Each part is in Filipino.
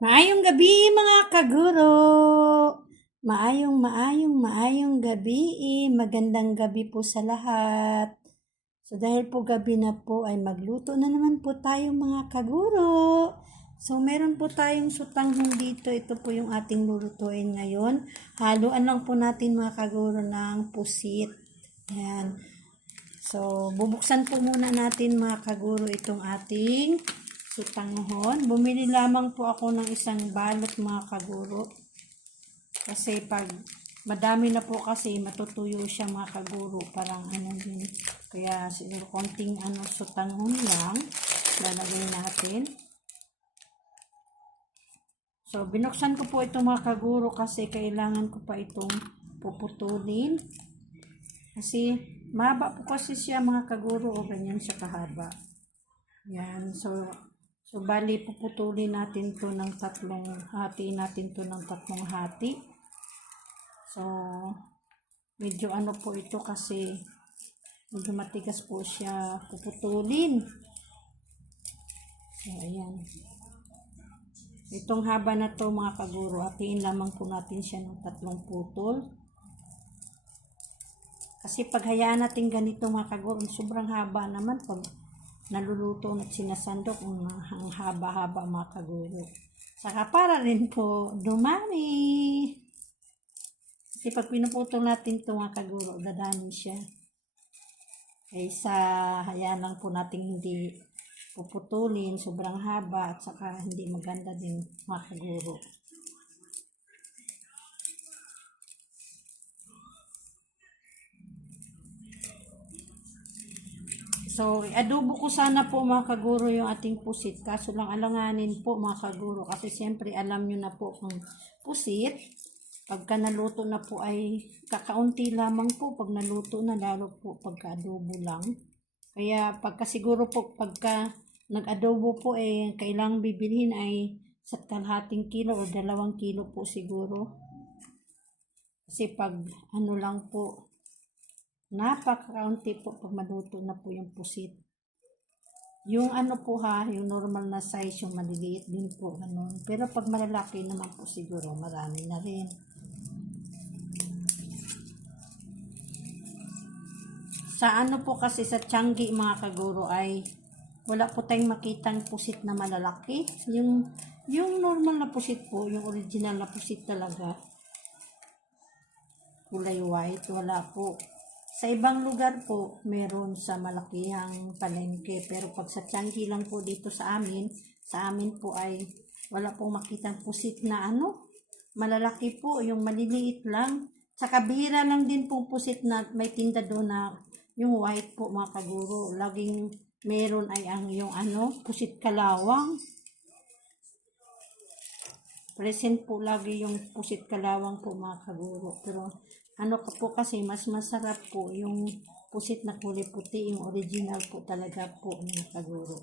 Maayong gabi mga kaguro. Maayong gabi. Magandang gabi po sa lahat. So dahil po gabi na po ay magluto na naman po tayo mga kaguro. So meron po tayong sutanghon dito. Ito po yung ating lulutuin ngayon. Haluan lang po natin mga kaguro ng pusit. Ayan. So bubuksan po muna natin mga kaguro itong ating sutanghon. Bumili lamang po ako ng isang balot mga kaguro. Kasi pag madami na po kasi matutuyo siya mga kaguro. Parang ano din. Kaya siguro konting sutanghon lang. Lalagay natin. So binuksan ko po ito mga kaguro kasi kailangan ko pa itong puputulin. Kasi mahaba po kasi siya mga kaguro o ganyan siya kahaba. Yan. So bali puputulin natin to ng tatlong hati natin to ng tatlong hati. So medyo po ito kasi medyo matigas po siya puputulin. So ayan. Itong haba na to mga kaguro, hatiin lamang po natin siya ng tatlong putol. Kasi pag hayaan natin ganito mga kaguro, sobrang haba naman pag naluluto at sinasandok ang haba-haba mga kaguro. Saka para rin po dumami. Kasi pag pinuputol natin ito mga kaguro, dadami siya. Kaysa hayaan lang po natin hindi puputulin, sobrang haba at saka hindi maganda din mga kaguro. So, adobo ko sana po mga kaguro yung ating pusit. Kaso lang alanganin po mga kaguro. Kasi siyempre alam nyo na po kung pusit. Pagka naluto na po ay kakaunti lamang po. Pag naluto na lalo po pagka adobo lang. Kaya pagka siguro po pagka nag-adobo po kailangang bibilhin ay sa kalahating kilo o 2 kilo po siguro. Kasi pag lang po napaka-kaunti po pag maluto na po yung pusit. Yung po yung normal na size, yung maliliit din po, ganun. Pero pag malalaki naman po siguro, marami na rin. Sa po kasi sa Tiangge mga kaguro ay wala po tayong makitang pusit na malalaki. Yung normal na pusit po, yung original na pusit talaga. Kulay white, wala po. Sa ibang lugar po, meron sa malakihang palengke. Pero pag sa Tiangge lang po dito sa amin po ay wala pong makitang pusit na malalaki po, yung maliliit lang. Saka bihira lang din pong pusit na may tinda doon na yung white po mga kaguro. Laging meron ay ang yung pusit kalawang. Present po lagi yung pusit kalawang po mga kaguro. Pero po kasi mas masarap po yung pusit na kulay puti, yung original po talaga po mga kaguro.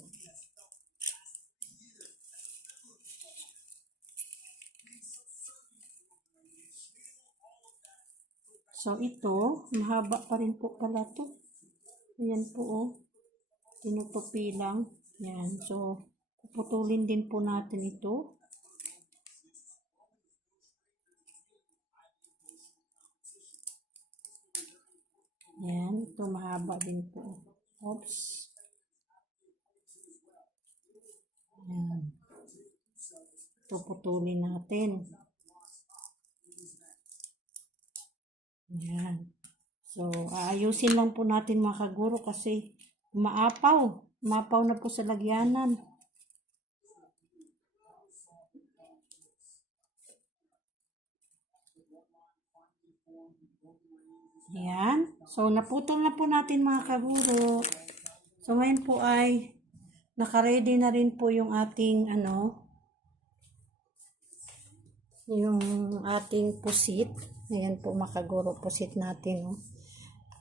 So ito, mahaba pa rin po pala to. Ayan po tinutupi lang. Yan. So puputulin din po natin ito. Yan, ito mahaba din po. Oops. Yan. Ito putulin natin. Yan. So, aayusin lang po natin mga kaguro kasi maapaw. Maapaw na po sa lagyanan. Yan. So, naputol na po natin mga kaguro. So, ngayon po ay naka-ready na rin po yung ating yung ating pusit. Ayan po mga kaguro, pusit natin.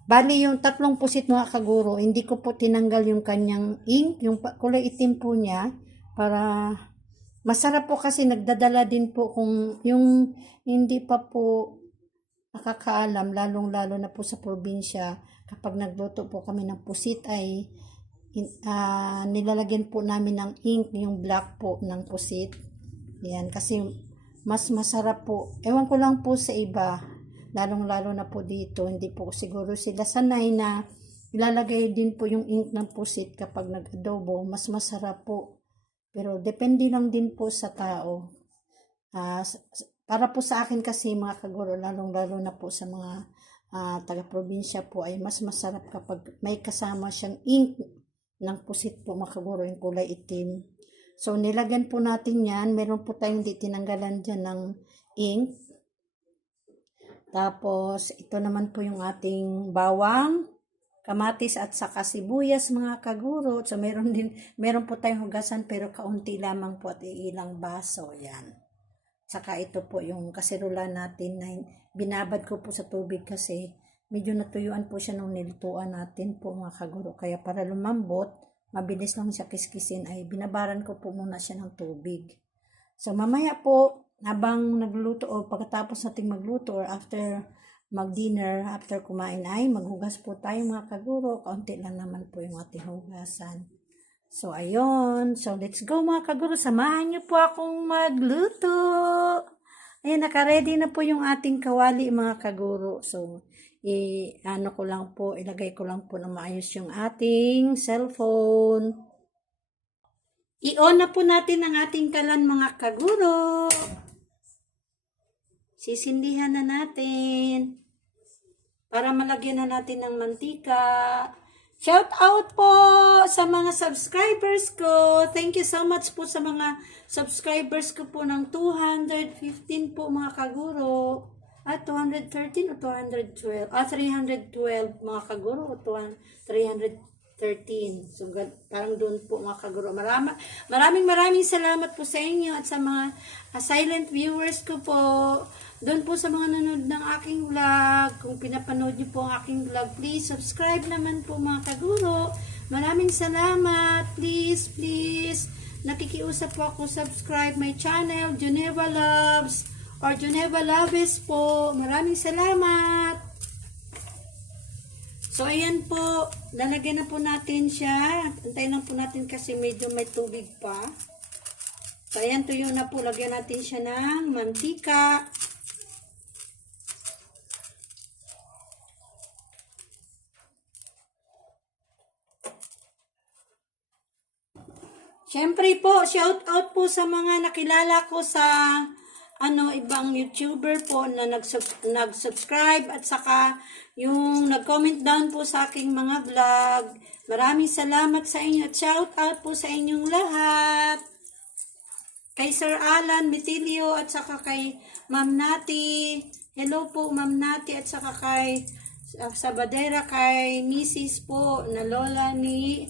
Bali yung tatlong pusit mga kaguro, hindi ko po tinanggal yung kanyang ink, yung kulay itim po niya, para masarap po kasi nagdadala din po kung yung hindi pa po nakakaalam, lalong-lalo na po sa probinsya, kapag nagluto po kami ng pusit ay nilalagyan po namin ng ink, yung black po ng pusit. Yan, kasi mas masarap po. Ewan ko lang po sa iba, lalong-lalo na po dito, hindi po siguro sila sanay na ilalagay din po yung ink ng pusit kapag nag-adobo, mas masarap po. Pero depende lang din po sa tao. Para po sa akin kasi mga kaguro, lalong-lalo na po sa mga taga-probinsya po ay mas masarap kapag may kasama siyang ink ng pusit po mga kaguro, yung kulay itim. So, nilagyan po natin yan. Meron po tayong di tinanggalan dyan ng ink. Tapos, ito naman po yung ating bawang, kamatis at saka sibuyas mga kaguro. So, meron po tayong hugasan pero kaunti lamang po at ilang baso. Yan. Saka ito po yung kaserola natin na binabad ko po sa tubig kasi medyo natuyuan po siya nung nilutuan natin po mga kaguro. Kaya para lumambot, mabilis lang siya kiskisin ay binabaran ko po muna siya ng tubig. So mamaya po habang nagluto o pagkatapos nating magluto or after mag-dinner, after kumain ay maghugas po tayo mga kaguro. Kaunti lang naman po yung ating hugasan. So ayun, so let's go mga kaguro. Samahan niyo po akong magluto. Ayan, naka-ready na po yung ating kawali mga kaguro. So ilagay ko lang po na maayos yung ating cellphone. I-on na po natin ang ating kalan mga kaguro. Sisindihan na natin. Para malagyan na natin ng mantika. Shout out po sa mga subscribers ko. Thank you so much po sa mga subscribers ko po ng 215 po mga kaguro. 213 o 212? 312 mga kaguro o 313. So, parang doon po mga kaguro. Maraming salamat po sa inyo at sa mga silent viewers ko po. Doon po sa mga nanonood ng aking vlog. Kung pinapanood niyo po ang aking vlog, please subscribe naman po mga kaguro. Maraming salamat. Please. Nakikiusap po ako, subscribe my channel, Geneva Loves. Or Geneva Loves po. Maraming salamat. So, ayan po. Lalagyan na po natin siya. Antayin lang po natin kasi medyo may tubig pa. So, ayan, tuyo na po. Lagyan natin siya ng mantika. Siyempre po, shout out po sa mga nakilala ko sa ibang YouTuber po na nag-subscribe at saka yung nag-comment down po sa aking mga vlog. Maraming salamat sa inyo at shout out po sa inyong lahat. Kay Sir Alan Mitilio at saka kay Ma'am Nati. Hello po Ma'am Nati at saka kay Sabadera, kay Mrs. po na lola ni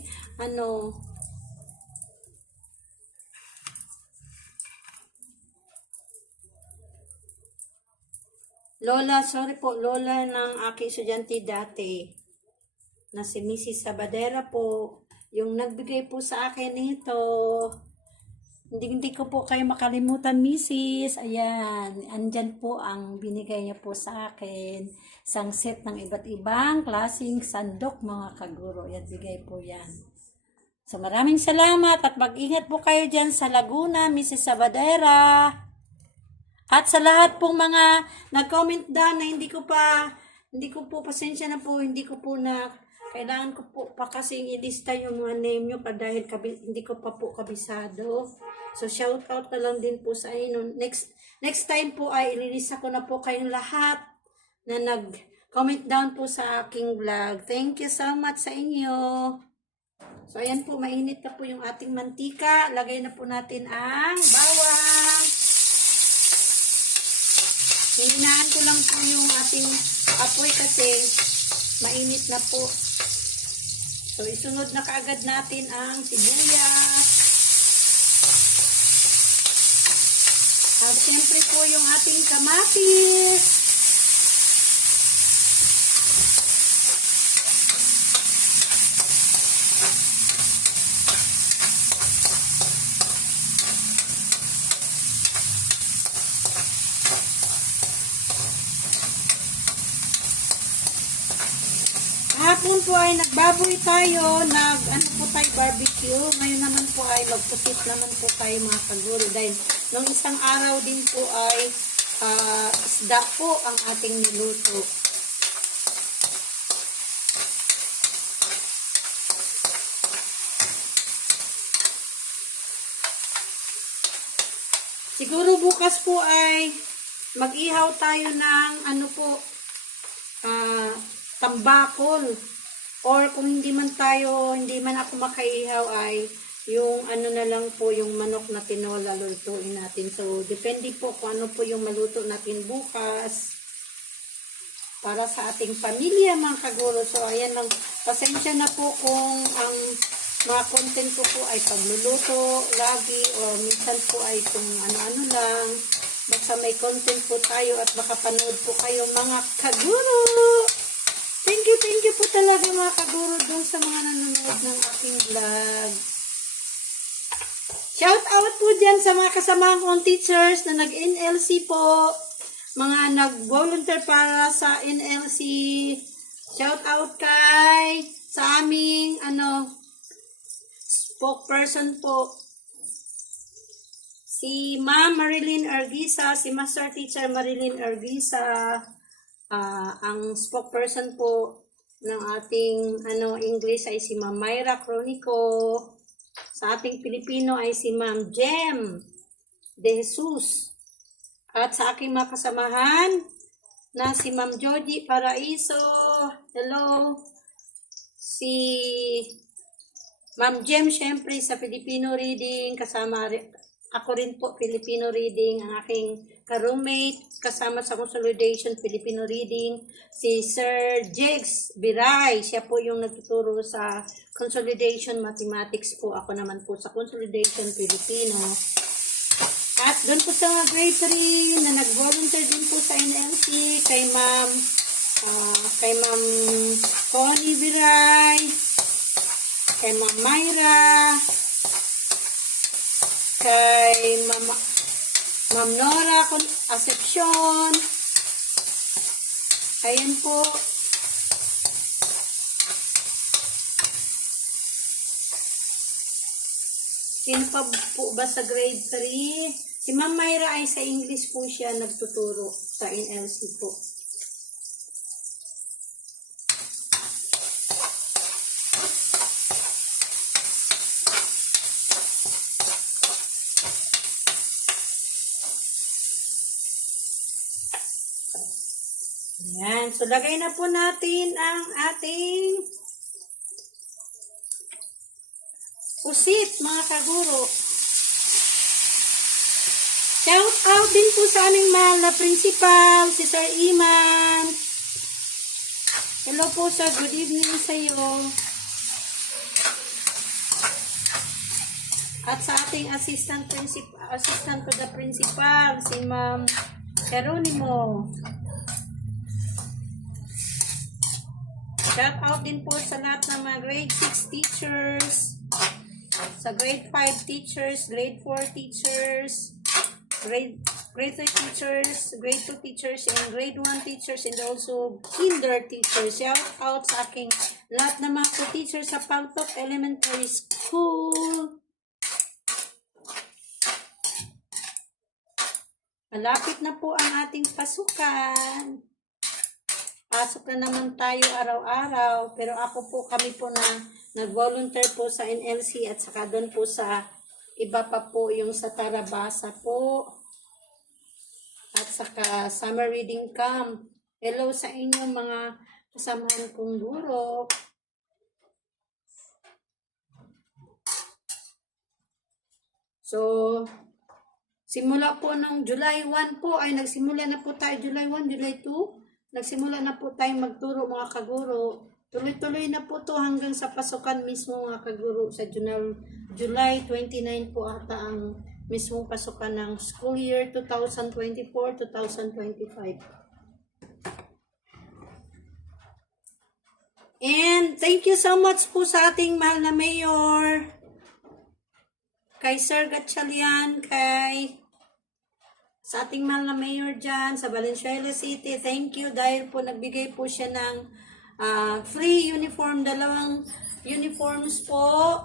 lola ng aking estudyante dati na si Mrs. Sabadera po, yung nagbigay po sa akin nito. Hindi ko po kayo makalimutan, Mrs. Ayan, andyan po ang binigay niya po sa akin. Isang set ng iba't ibang klaseng sandok mga kaguro. Yan, bigay po yan. So maraming salamat at mag-ingat po kayo dyan sa Laguna, Mrs. Sabadera. At sa lahat pong mga nag-comment down na hindi ko po, pasensya na po, hindi ko po na, kailangan ko po pa kasing ilista yung mga name nyo pa dahil hindi ko pa po kabisado. So, shout out na lang din po sa inyo. Next time po ay ililista ko na po kayong lahat na nag-comment down po sa aking vlog. Thank you so much sa inyo. So, ayan po, mainit na po yung ating mantika. Lagay na po natin ang bawang. Hinaan ko lang po yung ating apoy kasi mainit na po. So, isunod na kaagad natin ang sibuyas. At siyempre po yung ating kamatis. kahapon po ay nagbaboy tayo, ano po tayo, barbecue. Ngayon naman po ay magpusit naman po tayo mga kaguro. Dahil nung isang araw din po ay isda po ang ating niluto. Siguro bukas po ay mag-ihaw tayo ng ano po, tambakol. Or kung hindi man ako makaihaw ay yung ano na lang po, yung manok na tinola lutuin natin. So, depende po kung ano po yung maluto natin bukas para sa ating pamilya mga kaguro. So, ayan lang. Pasensya na po kung ang mga content ko po ay pagluluto lagi o minsan po ay kung ano-ano lang. Basta may content po tayo at makapanood po kayo mga kaguro. Thank you po talaga mga kaguro dun sa mga nanonood ng aking vlog. Shout out po dyan sa mga kasamahan kong teachers na nag-NLC po. Mga nag-volunteer para sa NLC. Shout out kay sa aming spokesperson po. Si Ma'am Marilyn Erguisa, si Master Teacher Marilyn Erguisa, ang spokesperson po ng ating English ay si Ma'am Myra Cronico. Sa ating Pilipino ay si Ma'am Jem De Jesus. At sa aking mga kasamahan na si Ma'am Joji Paraiso. Hello. Si Ma'am Jem, syempre sa Filipino reading, kasama ako rin po Filipino reading, ang aking ka-roommate, kasama sa consolidation Filipino reading, si Sir Jigs Biray, siya po yung nagtuturo sa consolidation mathematics po, ako naman po sa consolidation Filipino. At doon po sa mga grade 3 na nag-volunteer din po sa NLC, kay Ma'am Connie Biray, kay Ma'am Myra, kay Ma'am Nora Asepsyon. Ayan po. Sino pa po ba sa grade 3? Si Ma'am Myra ay sa English po siya nagtuturo sa NLC po. Ayan. So, lagay na po natin ang ating pusit, mga kaguro. Shout out din po sa aming mahal na principal, si Sir Iman. Hello po sir, good evening sa iyo. At sa ating assistant to the principal, si Ma'am Geronimo. Shout out din po sa lahat ng mga grade 6 teachers, sa grade 5 teachers, grade 4 teachers, grade 3 teachers, grade 2 teachers, and grade 1 teachers, and also kinder teachers. Shout out sa aking lahat ng mga teachers sa Paltok Elementary School. Malapit na po ang ating pasukan. Pasok na naman tayo araw-araw, pero kami po na nag-volunteer po sa NLC at saka doon po sa iba pa po yung sa Tarabasa po at saka summer reading camp. Hello sa inyong mga kasamahan kong guro. So, simula po nung July 1 po ay nagsimula na po tayo, July 1, July 2. Nagsimula na po tayong magturo mga kaguro. Tuloy-tuloy na po to hanggang sa pasukan mismo mga kaguro. Sa July 29 po ata ang mismong pasukan ng school year 2024-2025. And thank you so much po sa ating mahal na mayor. Kay Sir Gatchalian, sa ating mahal na mayor dyan, sa Valenzuela City, thank you dahil po nagbigay po siya ng free uniform, 2 uniforms po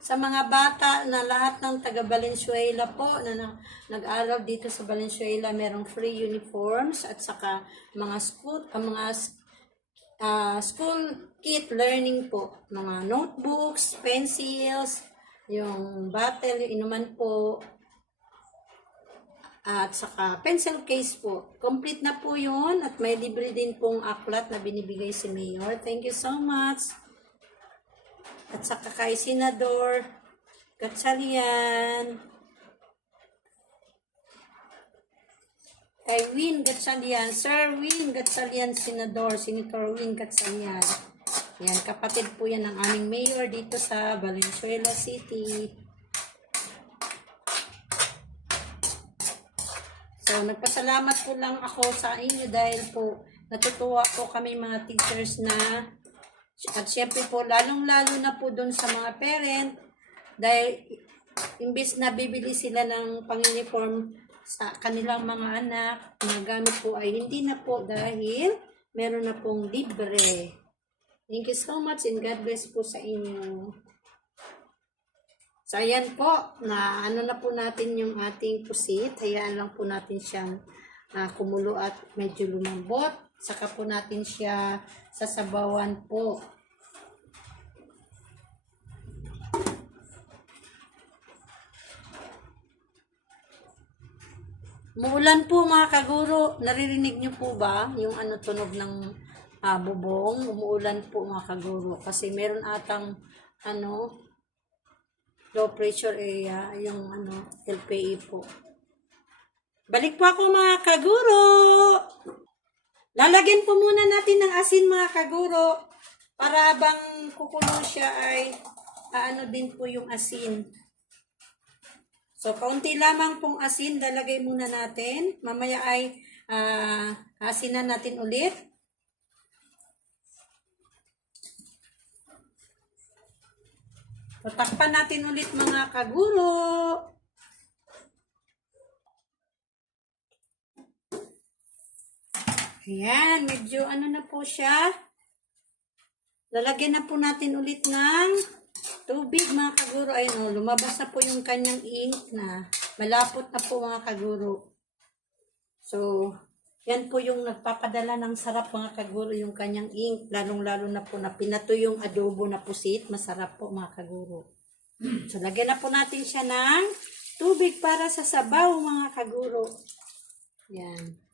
sa mga bata na lahat ng taga Valenzuela po na nag-aral dito sa Valenzuela, merong free uniforms at saka mga school kit learning po, mga notebooks, pencils, yung bottle, yung inuman po, at saka pencil case po. Complete na po yun at may libre din pong aklat na binibigay si Mayor. Thank you so much. At saka kay Senador Gatchalian, kay Win Gatchalian, Sir Win Gatchalian, Senator Win Gatchalian. Yan, kapatid po yan ng aming mayor dito sa Valenzuela City. So, nagpasalamat po lang ako sa inyo dahil po natutuwa po kami mga teachers na, at syempre po lalong-lalo na po doon sa mga parent dahil imbis na bibili sila ng pang-uniform sa kanilang mga anak, mga gamit po ay hindi na po dahil meron na pong libre. Thank you so much and God bless po sa inyo. So, ayan po, na ano na po natin yung ating pusit. Hayaan lang po natin siyang kumulo at medyo lumambot. Saka po natin siya sasabawan po. Umuulan po mga kaguro. Naririnig niyo po ba yung tunog ng bubong? Umuulan po mga kaguro. Kasi meron atang low pressure area, yung LPA po. Balik po ako mga kaguro. Lalagyan po muna natin ng asin mga kaguro para habang kukulo siya ay din po yung asin. So, kaunti lamang pong asin, lalagay muna natin. Mamaya ay asinan natin ulit. So, takpan natin ulit mga kaguro. Ayan, medyo na po siya. Lalagyan na po natin ulit ng tubig mga kaguro. Ayun, lumabas na po yung kanyang ink na malapot na po mga kaguro. So, yan po yung nagpapadala ng sarap mga kaguro, yung kanyang ink. Lalong-lalo na po na pinato yung adobo na pusit. Masarap po mga kaguro. So, lagyan na po natin siya ng tubig para sa sabaw mga kaguro. Yan.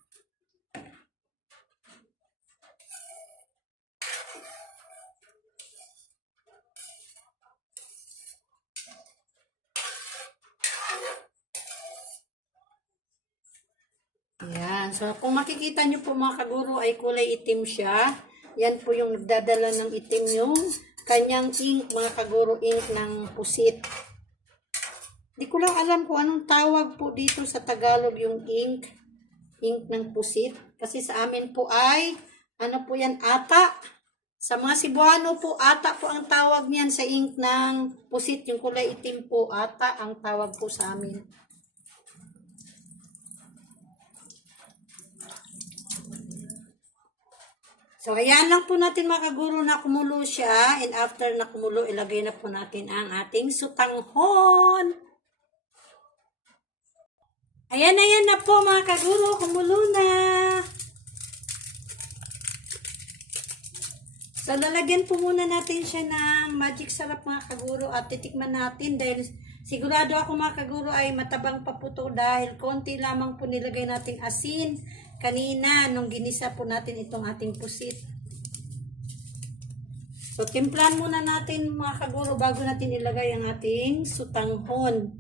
Yan. So, kung makikita nyo po mga kaguro ay kulay itim siya. Yan po yung nagdadala ng itim yung kanyang ink, mga kaguro, ink ng pusit. Di ko lang alam kung anong tawag po dito sa Tagalog yung ink ng pusit. Kasi sa amin po ay, po yan, ata. Sa mga Cebuano po, ata po ang tawag niyan sa ink ng pusit. Yung kulay itim po, ata ang tawag po sa amin. So, ayan lang po natin mga kaguro na kumulo siya. And after na kumulo, ilagay na po natin ang ating sutanghon. Ayan na po mga kaguro, kumulo na. So, lalagyan po muna natin siya ng magic sarap mga kaguro at titikman natin dahil sigurado ako mga kaguro ay matabang pa po ito dahil konti lamang po nilagay nating asin kanina nung ginisa po natin itong ating pusit. So, timplan muna natin mga kaguro bago natin ilagay ang ating sutanghon.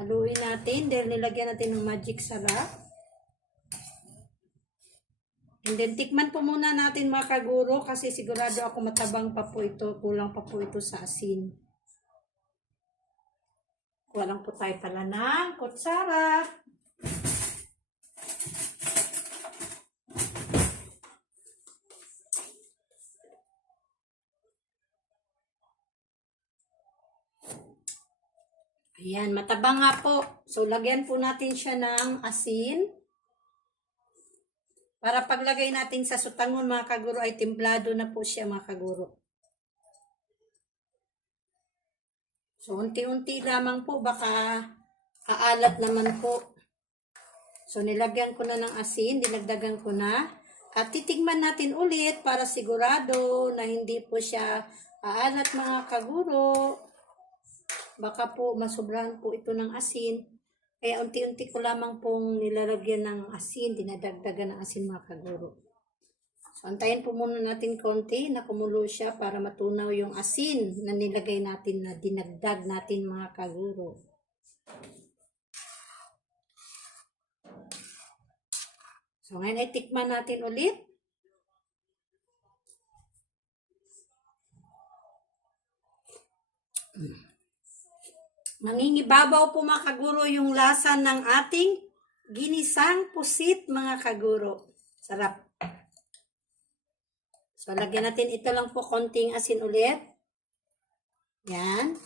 Haluin natin dahil nilagyan natin ng magic sarap. And then, tikman po muna natin mga kaguro kasi sigurado ako matabang pa po ito, kulang pa po ito sa asin. Kulang po tayo pala ng kutsara. Ayan, matabang nga po. So, lagyan po natin siya ng asin. Para paglagay natin sa sutangon mga kaguro ay templado na po siya mga kaguro. So, unti-unti lamang po, baka aalat naman po. So, nilagyan ko na ng asin, dinagdagan ko na. At titigman natin ulit para sigurado na hindi po siya aalat mga kaguro. Baka po masobrahan po ito ng asin. Kaya unti-unti ko lamang pong nilalagyan ng asin, dinadagdagan ng asin mga kaguro. So, antayin po muna natin konti na kumulo siya para matunaw yung asin na nilagay natin na dinagdag natin mga kaguro. So, ngayon ay tikman natin ulit. Mangingibabaw po mga kaguro yung lasa ng ating ginisang pusit mga kaguro. Sarap. So, lagyan natin ito lang po konting asin ulit. Yan.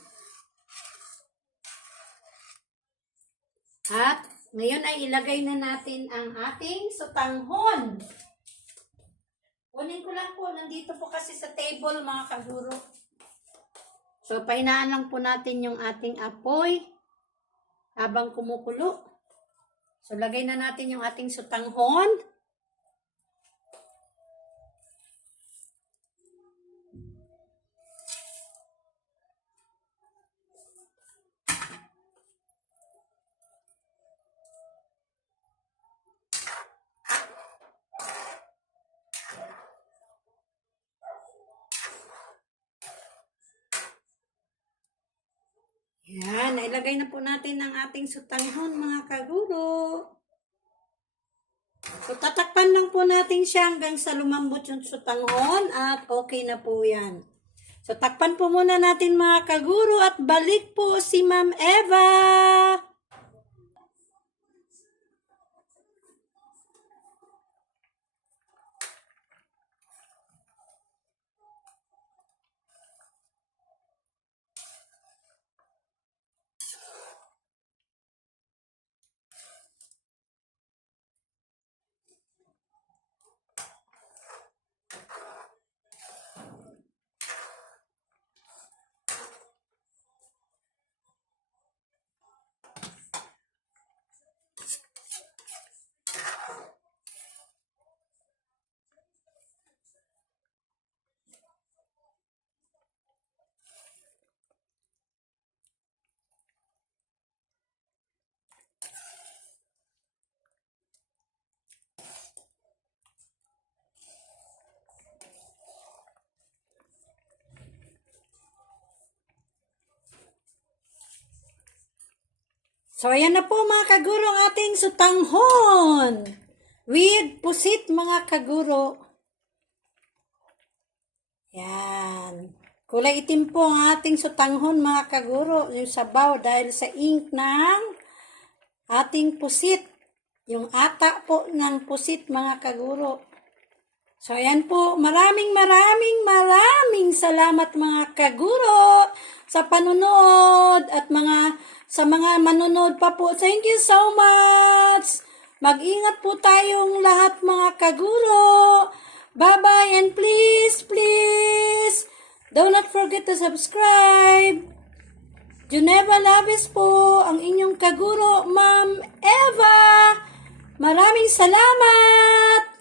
At ngayon ay ilagay na natin ang ating sutanghon. Kunin ko lang po. Nandito po kasi sa table mga kaguro. So, pahinaan lang po natin yung ating apoy habang kumukulo. So, lagay na natin yung ating sutanghon. Yan, nailagay na po natin ang ating sutanghon mga kaguro. So, tatakpan lang po natin siya hanggang sa lumambot yung sutanghon at okay na po yan. So, takpan po muna natin mga kaguro at balik po si Ma'am Eva. So, ayan na po mga kaguro ang ating sutanghon. With pusit mga kaguro. Yan. Kulay itim po ang ating sutanghon mga kaguro. Yung sabaw dahil sa ink ng ating pusit. Yung ata po ng pusit mga kaguro. So, ayan po. Maraming salamat mga kaguro sa panunood at sa mga manonood pa po. Thank you so much. Mag-ingat po tayong lahat mga kaguro. Bye-bye and please, do not forget to subscribe. Juneva Lavis po, ang inyong kaguro, Ma'am Eva. Maraming salamat.